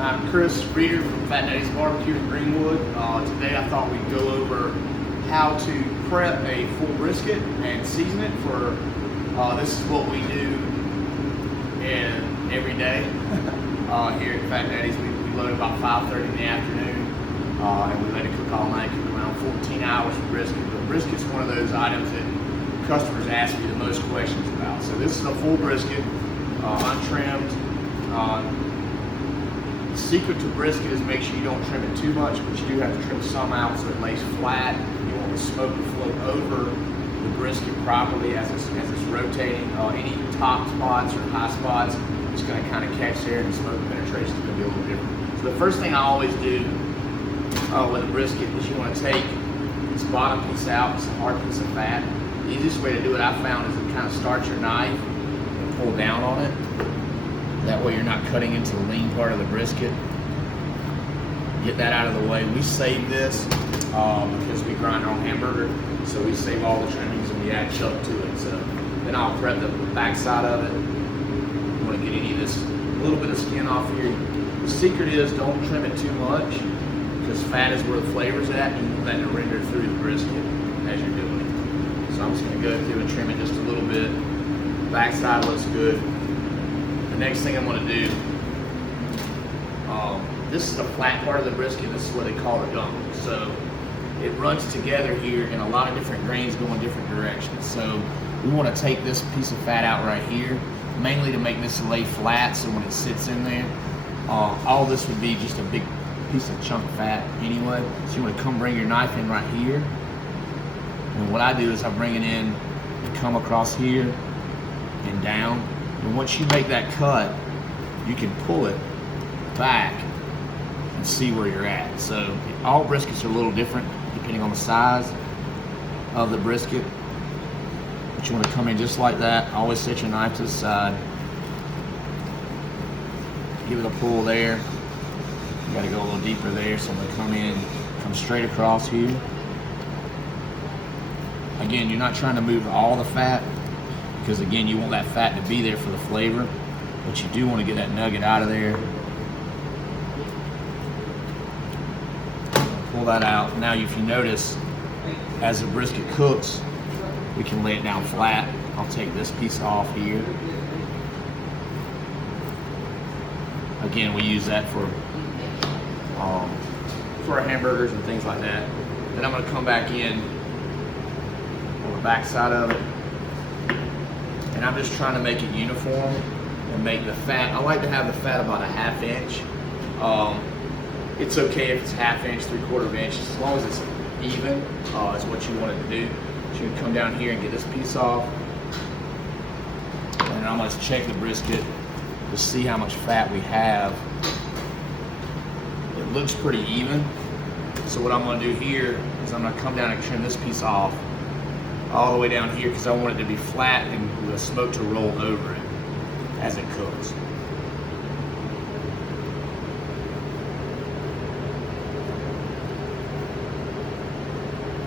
I'm Chris Reeder from Daddys BBQ in Greenwood. Today I thought we'd go over how to prep a full brisket and season it for, this is what we do every day here at Daddys. We load about 5:30 in the afternoon and we let it cook all night, cook around 14 hours for brisket. But brisket's one of those items that customers ask me the most questions about. So this is a full brisket, untrimmed. The secret to brisket is make sure you don't trim it too much, but you do have to trim some out so it lays flat. You want the smoke to flow over the brisket properly as it's rotating. Any top spots or high spots, it's going to kind of catch there, and the smoke penetration is going to be a little different. So the first thing I always do with a brisket is you want to take this bottom piece out, it's a hard piece of fat. The easiest way to do it I found is to kind of start your knife and pull down on it. That way you're not cutting into the lean part of the brisket. Get that out of the way. We save this because we grind our own hamburger, so we save all the trimmings and we add chuck to it. So then I'll prep the back side of it. You want to get any of this, a little bit of skin off here. The secret is don't trim it too much because fat is where the flavor's at, and you want that to render through the brisket as you're doing it. So I'm just going to go through and trim it just a little bit. Back side looks good. Next thing I'm going to do, this is the flat part of the brisket. This is what they call the gumbo. So it runs together here in a lot of different grains going different directions. So we want to take this piece of fat out right here, mainly to make this lay flat so when it sits in there, all this would be just a big piece of chunk fat anyway. So you want to bring your knife in right here. And what I do is I bring it in and come across here and down. And once you make that cut, you can pull it back and see where you're at. So all briskets are a little different depending on the size of the brisket. But you want to come in just like that. Always set your knife to the side. Give it a pull there. You got to go a little deeper there. So I'm going to come in, come straight across here. Again, you're not trying to move all the fat, because again, you want that fat to be there for the flavor, but you do want to get that nugget out of there. Pull that out. Now if you notice, as the brisket cooks, we can lay it down flat. I'll take this piece off here. Again, we use that for our hamburgers and things like that. Then I'm going to come back in on the back side of it. And I'm just trying to make it uniform and make the fat. I like to have the fat about a 1/2 inch. It's okay if it's 1/2 inch, 3/4 inch, as long as it's even is what you want it to do. So you can come down here and get this piece off. And I'm going to check the brisket to see how much fat we have. It looks pretty even. So what I'm going to do here is I'm going to come down and trim this piece off all the way down here because I want it to be flat and the smoke to roll over it as it cooks.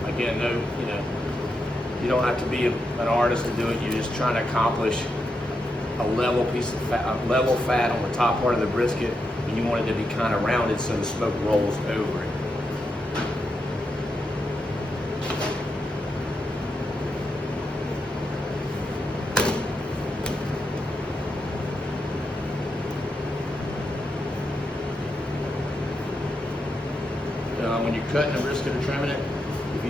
Again, you don't have to be an artist to do it. You're just trying to accomplish a level piece of fat, a level fat on the top part of the brisket, and you want it to be kind of rounded so the smoke rolls over it. When you're cutting a brisket or trimming it, if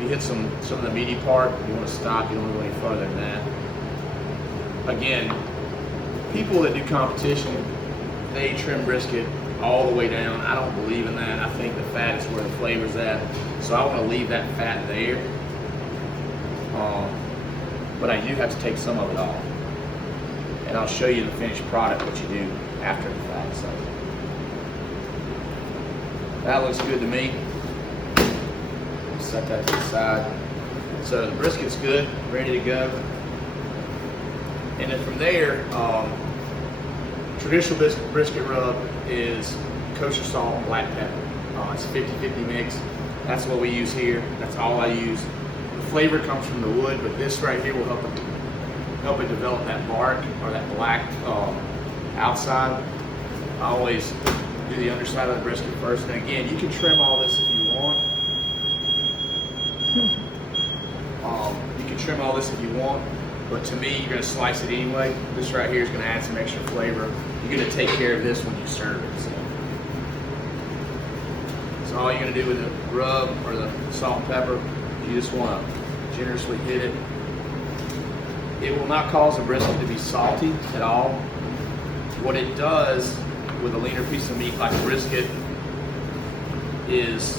you hit some of the meaty part, you want to stop. You don't go any further than that. Again, people that do competition, they trim brisket all the way down. I don't believe in that. I think the fat is where the flavor's at. So I want to leave that fat there. But I do have to take some of it off. And I'll show you the finished product, what you do after the fact. So that looks good to me. Set that to the side. So the brisket's good, ready to go. And then from there, traditional brisket rub is kosher salt and black pepper. It's 50-50 mix. That's what we use here. That's all I use. The flavor comes from the wood, but this right here will help it develop that bark or that black outside. I always do the underside of the brisket first. And again, you can trim all this if you want. You can trim all this if you want, but to me, you're gonna slice it anyway. This right here is gonna add some extra flavor. You're gonna take care of this when you serve it. So all you're gonna do with the rub or the salt and pepper, you just wanna generously hit it. It will not cause the brisket to be salty at all. What it does with a leaner piece of meat like a brisket is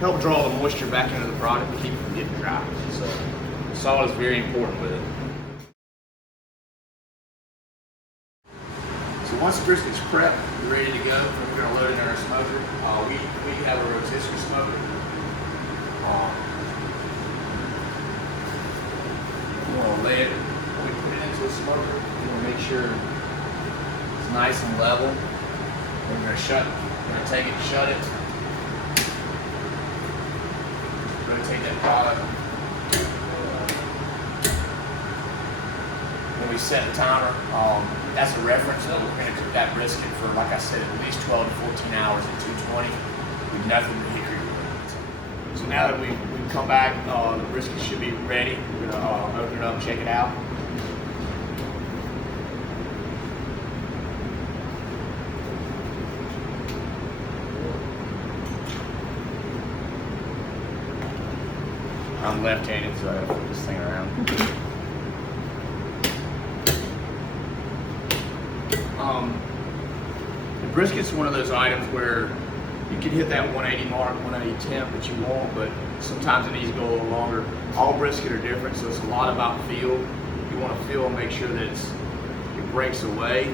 help draw the moisture back into the product and keep it from getting dry. So salt is very important with it. So once the brisket's prepped, we're ready to go. We're going to load it in our smoker. We have a rotisserie smoker. We're going to lay it, when we put it into the smoker, we're going to make sure it's nice and level. We're going to take it and shut it. Rotate that product. When we set the timer, that's a reference. We're going to cook that brisket for, like I said, at least 12 to 14 hours at 220 with nothing but hickory wood. So now that we've come back, the brisket should be ready. We're going to open it up and check it out. I'm left-handed, so I gotta flip this thing around. The brisket's one of those items where you can hit that 180 mark, 180 temp that you want, but sometimes it needs to go a little longer. All brisket are different, so it's a lot about feel. You want to feel and make sure that it breaks away.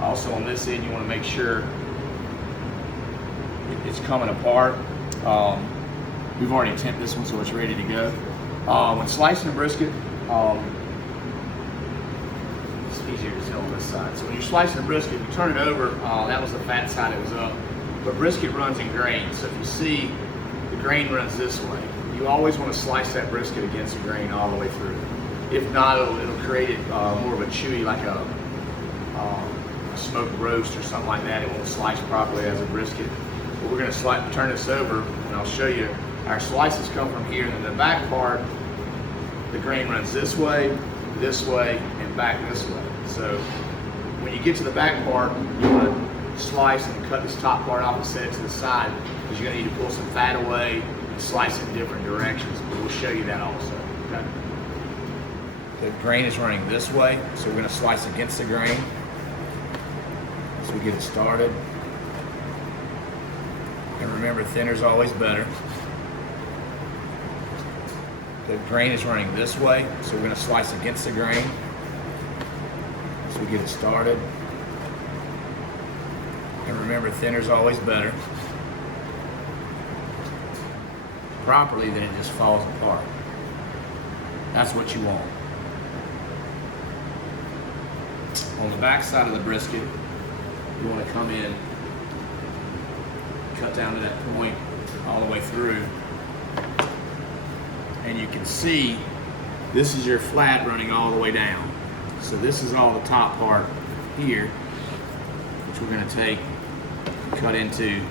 Also on this end, you want to make sure it's coming apart. We've already temped this one, so it's ready to go. When slicing a brisket, it's easier to tell on this side. So when you're slicing a brisket, you turn it over, that was the fat side, it was up. But brisket runs in grains, so if you see, the grain runs this way. You always want to slice that brisket against the grain all the way through. If not, it'll create it more of a chewy, like a smoked roast or something like that. It won't slice properly as a brisket. But we're going to turn this over, and I'll show you. Our slices come from here, and in the back part, the grain runs this way, and back this way. So when you get to the back part, you want to slice and cut this top part off and set it to the side, because you're going to need to pull some fat away and slice in different directions. But we'll show you that also. Okay? The grain is running this way, so we're going to slice against the grain so we get it started. And remember, thinner is always better. The grain is running this way, so we're going to slice against the grain so we get it started. And remember, thinner is always better. Properly, then it just falls apart. That's what you want. On the back side of the brisket, you want to come in, cut down to that point all the way through. And you can see this is your flat running all the way down. So this is all the top part here, which we're going to take, cut into.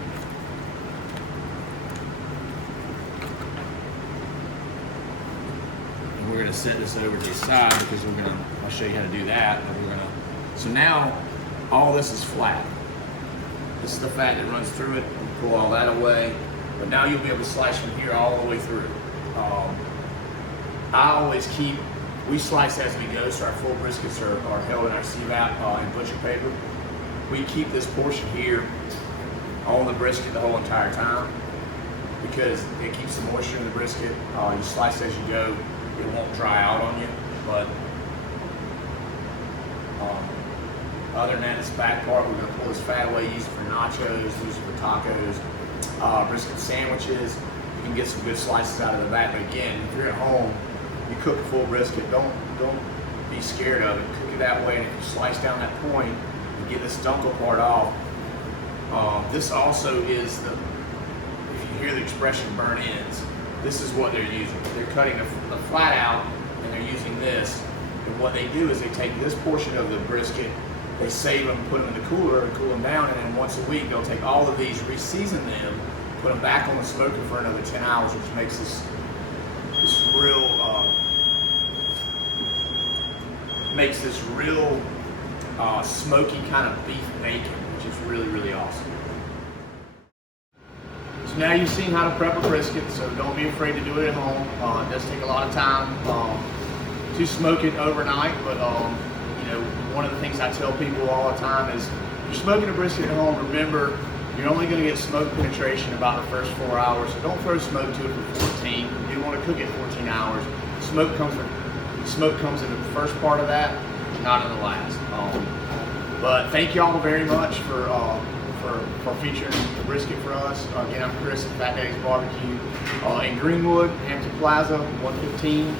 And we're going to set this over to the side because I'll show you how to do that. But so now all this is flat. This is the fat that runs through it. We'll pull all that away. But now you'll be able to slice from here all the way through. I always we slice as we go, so our full briskets are held in our CVAP in butcher paper. We keep this portion here on the brisket the whole entire time because it keeps the moisture in the brisket. You slice as you go, it won't dry out on you. But other than that, this back part, we're going to pull this fat away, use it for nachos, use it for tacos, brisket sandwiches. You can get some good slices out of the back. But again, if you're at home, you cook a full brisket, don't be scared of it. Cook it that way, and if you slice down that point and get this dunkel part off, this also is if you hear the expression burn ends, this is what they're using. They're cutting the flat out and they're using this. And what they do is they take this portion of the brisket, they save them, put them in the cooler and cool them down, and then once a week they'll take all of these, reseason them, put them back on the smoker for another 10 hours, which makes this real smoky kind of beef bacon, which is really, really awesome. So now you've seen how to prep a brisket, so don't be afraid to do it at home. It does take a lot of time to smoke it overnight, but you know, one of the things I tell people all the time is, if you're smoking a brisket at home, remember you're only going to get smoke penetration about the first 4 hours, so don't throw smoke to it for 14. You want to cook it 14 hours. Smoke comes in the first part of that, not in the last. But thank you all very much for featuring the brisket for us. Again, I'm Chris at Fat Daddys BBQ in Greenwood, Hampton Plaza, 115.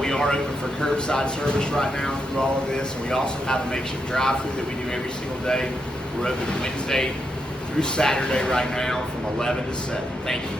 We are open for curbside service right now through all of this, and we also have a makeshift drive-thru that we do every single day. We're open Wednesday through Saturday right now from 11 to 7. Thank you.